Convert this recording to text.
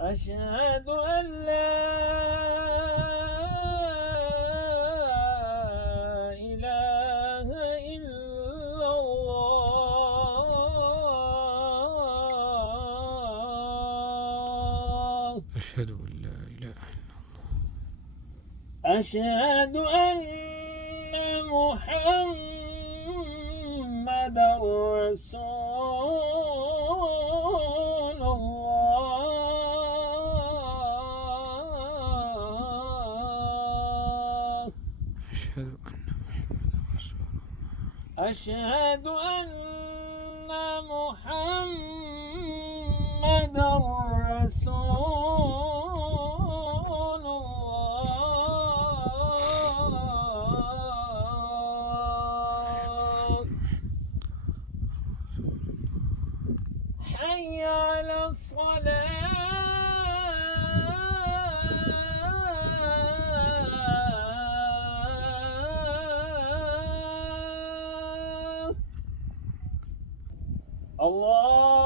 أشهد أن لا إله إلا الله. أشهد أن لا إله إلا أشهد أن محمدا رسول الله. أشهد أن محمدا رسول أشهد أن محمدا رسول الله. حي على الصلاة. الله